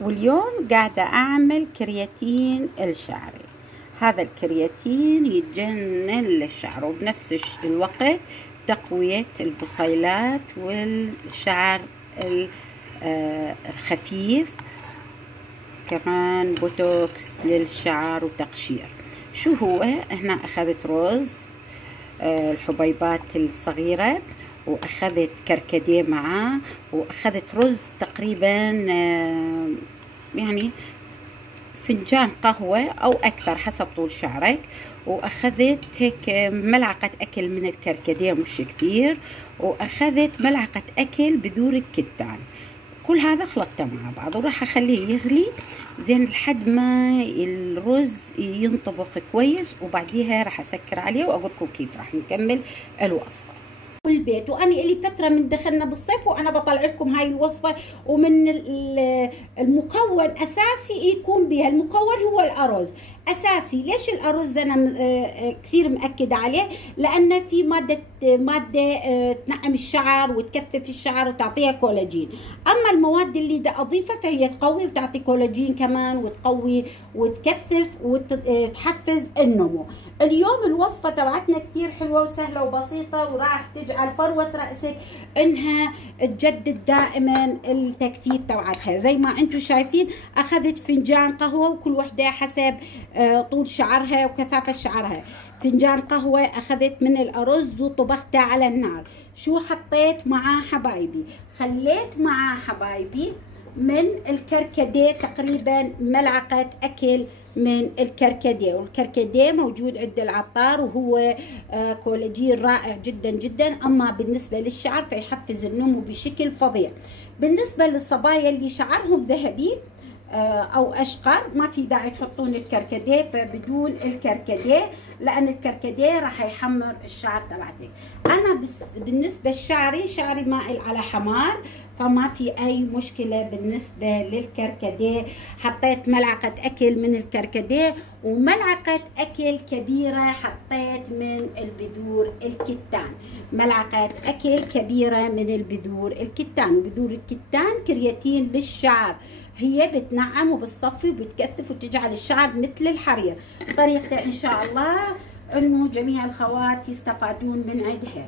واليوم قاعدة أعمل كرياتين الشعري. هذا الكرياتين يتجنن للشعر وبنفس الوقت تقوية البصيلات والشعر الخفيف، كمان بوتوكس للشعر وتقشير. شو هو؟ هنا أخذت رز الحبيبات الصغيرة، وأخذت كركديه معاه، وأخذت رز تقريبا يعني فنجان قهوة أو أكثر حسب طول شعرك، وأخذت هيك ملعقة أكل من الكركديه مش كثير، وأخذت ملعقة أكل بذور الكتان. كل هذا خلطته مع بعض وراح أخليه يغلي زين لحد ما الرز ينطبخ كويس، وبعديها راح أسكر عليه وأقول لكم كيف راح نكمل الوصفة البيت. وانا لي فتره من دخلنا بالصيف وانا بطلع لكم هاي الوصفه، ومن المكون اساسي يكون بها. المكون هو الارز اساسي. ليش الارز انا كثير مأكده عليه؟ لان في ماده تنعم الشعر وتكثف الشعر وتعطيها كولاجين. اما المواد اللي دا اضيفها فهي تقوي وتعطي كولاجين كمان، وتقوي وتكثف وتحفز النمو. اليوم الوصفه تبعتنا كثير حلوه وسهله وبسيطه، وراح تجعل فروه راسك انها تجدد دائما التكثيف تبعتها. زي ما انتم شايفين اخذت فنجان قهوه، وكل وحده حسب طول شعرها وكثافه شعرها. فنجان قهوه اخذت من الارز وطبختها على النار. شو حطيت معاه حبايبي؟ خليت معاه حبايبي من الكركديه تقريبا ملعقه اكل من الكركديه، والكركديه موجود عند العطار وهو كولاجين رائع جدا جدا. اما بالنسبه للشعر فيحفز النمو بشكل فظيع. بالنسبه للصبايا اللي شعرهم ذهبي او اشقر ما في داعي تحطون الكركديه، فبدون الكركديه لان الكركديه راح يحمر الشعر تبعتك. انا بالنسبه شعري مائل على حمار، فما في اي مشكله بالنسبه للكركديه. حطيت ملعقه اكل من الكركديه، وملعقه اكل كبيره حطيت من البذور الكتان. ملعقه اكل كبيره من البذور الكتان. وبذور الكتان كرياتين للشعر، هي بتنعم وبتصفي وبتكثف وتجعل الشعر مثل الحرير. طريقته ان شاء الله انه جميع الخوات يستفادون من عندها.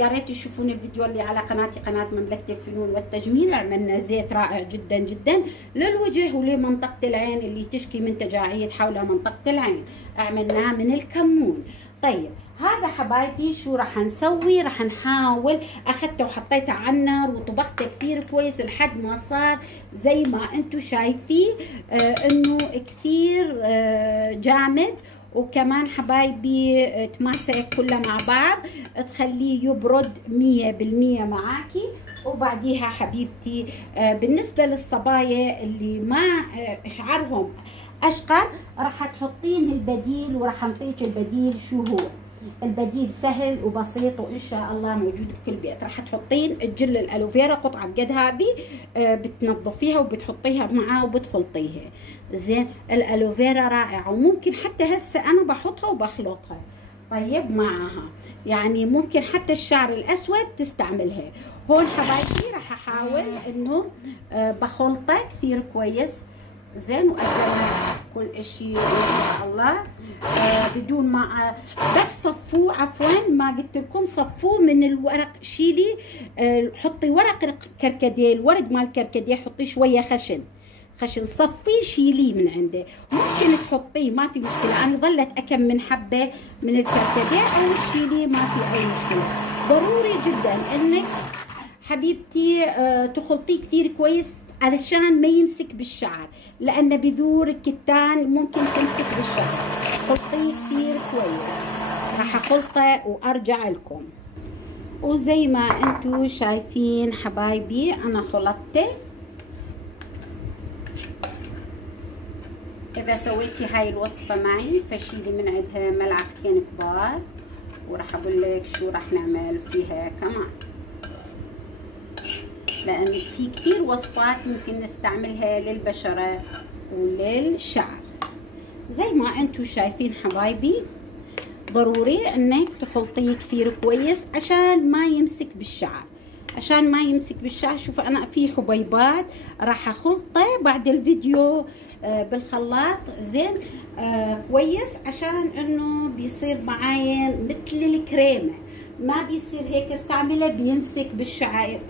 يا ريت تشوفون الفيديو اللي على قناتي، قناه مملكه الفنون والتجميل. عملنا زيت رائع جدا جدا للوجه ولمنطقه العين اللي تشكي من تجاعيد حول منطقه العين، عملناه من الكمون. طيب هذا حبايبي شو راح نسوي؟ راح نحاول اخذته وحطيته على النار وطبخته كثير كويس لحد ما صار زي ما انتم شايفين انه كثير جامد. وكمان حبايبي تماسك كله مع بعض، تخليه يبرد 100% معاكي. وبعديها حبيبتي بالنسبه للصبايا اللي ما شعرهم اشقر راح تحطين البديل، وراح نعطيك البديل. شو هو البديل؟ سهل وبسيط وان شاء الله موجود بكل بيت. راح تحطين الجل الالوفيرا قطعه بقد هذه، بتنظفيها وبتحطيها معاه وبتخلطيها زين. الالوفيرا رائعه، وممكن حتى هسه انا بحطها وبخلطها طيب معاها، يعني ممكن حتى الشعر الاسود تستعملها. هون حبايبي راح احاول انه بخلطه كثير كويس زين، وأجمع كل اشي ان شاء الله بدون ما بس صفوه. عفوا ما قلت لكم صفوه من الورق. شيلي حطي ورق الكركديه، الورد مال الكركديه حطي شويه خشن صفيه شيليه من عنده. ممكن تحطيه ما في مشكله. انا ظلت اكم من حبه من الكركديه او شيليه ما في اي مشكله. ضروري جدا انك حبيبتي تخلطيه كثير كويس علشان ما يمسك بالشعر، لان بذور الكتان ممكن تمسك بالشعر. خلطيه كثير كويس. راح اخلطه وارجع لكم. وزي ما انتم شايفين حبايبي انا خلطته. اذا سويتي هاي الوصفه معي فشيلي من عندها ملعقتين كبار، وراح اقول لك شو راح نعمل فيها كمان، لأن في كثير وصفات ممكن نستعملها للبشرة وللشعر. زي ما انتم شايفين حبايبي ضروري انك تخلطيه كثير كويس عشان ما يمسك بالشعر. عشان ما يمسك بالشعر. شوفوا انا في حبيبات راح اخلطه بعد الفيديو بالخلاط زين كويس، عشان انه بيصير معايا مثل الكريمه، ما بيصير هيك استعمله بيمسك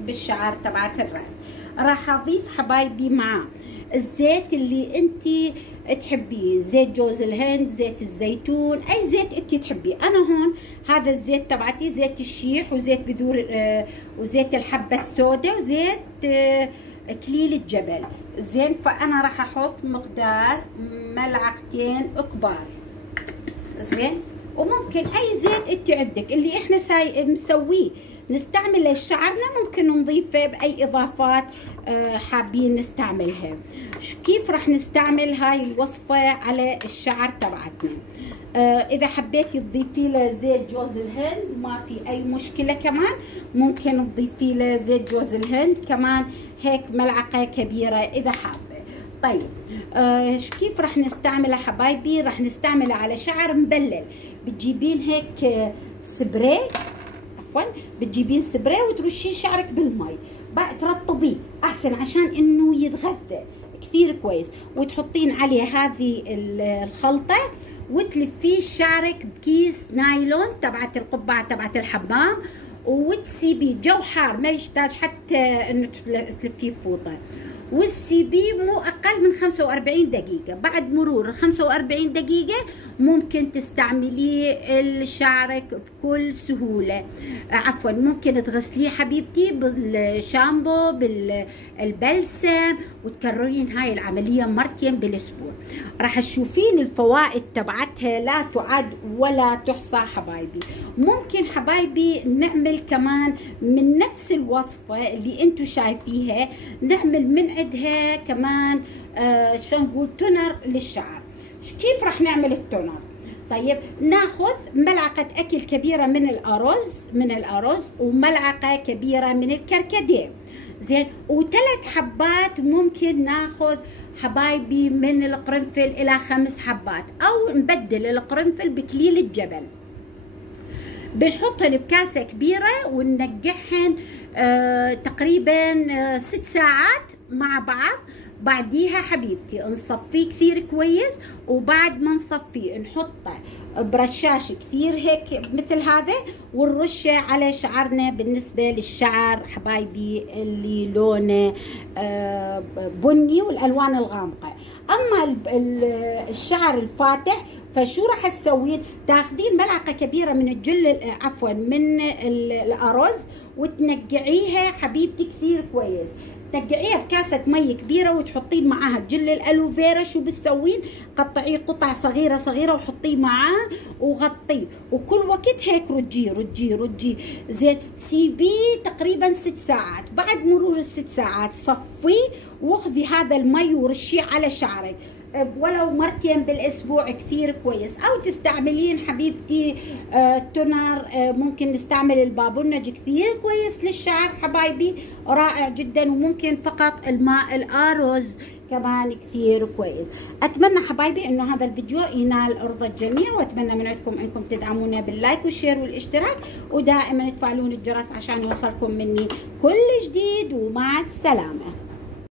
بالشعر تبعت الراس. راح اضيف حبايبي معاه الزيت اللي انت تحبيه، زيت جوز الهند، زيت الزيتون، اي زيت انت تحبيه. انا هون هذا الزيت تبعتي زيت الشيح وزيت بذور وزيت الحبه السوداء وزيت اكليل الجبل زين. فانا راح احط مقدار ملعقتين كبار زين، وممكن اي زيت انت عندك اللي احنا مسويه نستعمله لشعرنا، ممكن نضيفه باي اضافات حابين نستعملها. كيف راح نستعمل هاي الوصفه على الشعر تبعتنا؟ اذا حبيتي تضيفي له زيت جوز الهند ما في اي مشكله، كمان ممكن تضيفي له زيت جوز الهند كمان هيك ملعقه كبيره اذا حابه. طيب كيف راح نستعمله حبايبي؟ راح نستعمله على شعر مبلل. بتجيبين هيك سبراي، عفوا بتجيبين سبراي وترشين شعرك بالمي، بقى ترطبيه احسن عشان انه يتغذى كثير كويس، وتحطين عليه هذه الخلطه وتلفيه شعرك بكيس نايلون تبعت القبعه تبعت الحمام، وتسيبيه جو حار ما يحتاج حتى انه تلفيه فوطه، وتسيبيه مو اقل من 45 دقيقه. بعد مرور 45 دقيقه ممكن تستعمليه لشعرك بكل سهوله. عفوا ممكن تغسليه حبيبتي بالشامبو بالبلسم وتكررين هاي العمليه مرتين بالاسبوع. راح تشوفين الفوائد تبعتها لا تعد ولا تحصى حبايبي. ممكن حبايبي نعمل كمان من نفس الوصفه اللي انتم شايفيها، نعمل من عندها كمان شو نقول تونر للشعر. كيف راح نعمل التونر؟ طيب ناخذ ملعقه اكل كبيره من الارز وملعقه كبيره من الكركديه زين، وثلاث حبات ممكن ناخذ حبايبي من القرنفل الى 5 حبات، او نبدل القرنفل بكليل الجبل. بنحطهن بكاسه كبيره وننقعهن تقريبا 6 ساعات مع بعض. بعديها حبيبتي نصفيه كثير كويس، وبعد ما نصفيه نحطه برشاش كثير هيك مثل هذا ونرشه على شعرنا. بالنسبه للشعر حبايبي اللي لونه بني والالوان الغامقه. اما الشعر الفاتح فشو راح تسوين؟ تاخذين ملعقه كبيره من من الارز وتنقعيها حبيبتي كثير كويس، تنقعيها بكاسه مي كبيره وتحطين معاها جل الالوفيرا. شو بتسوين؟ قطعيه قطع صغيره صغيره وحطيه معاه وغطيه، وكل وقت هيك رجيه زين. سيبيه تقريبا 6 ساعات. بعد مرور ال6 ساعات صفيه واخذي هذا المي ورشيه على شعرك ولو مرتين بالاسبوع كثير كويس. او تستعملين حبيبتي تونر، ممكن نستعمل البابونج كثير كويس للشعر حبايبي، رائع جدا. وممكن فقط الماء الارز كمان كثير كويس. اتمنى حبايبي انه هذا الفيديو ينال رضا الجميع، واتمنى من عندكم انكم تدعمونا باللايك والشير والاشتراك، ودائما تفعلون الجرس عشان يوصلكم مني كل جديد. ومع السلامه.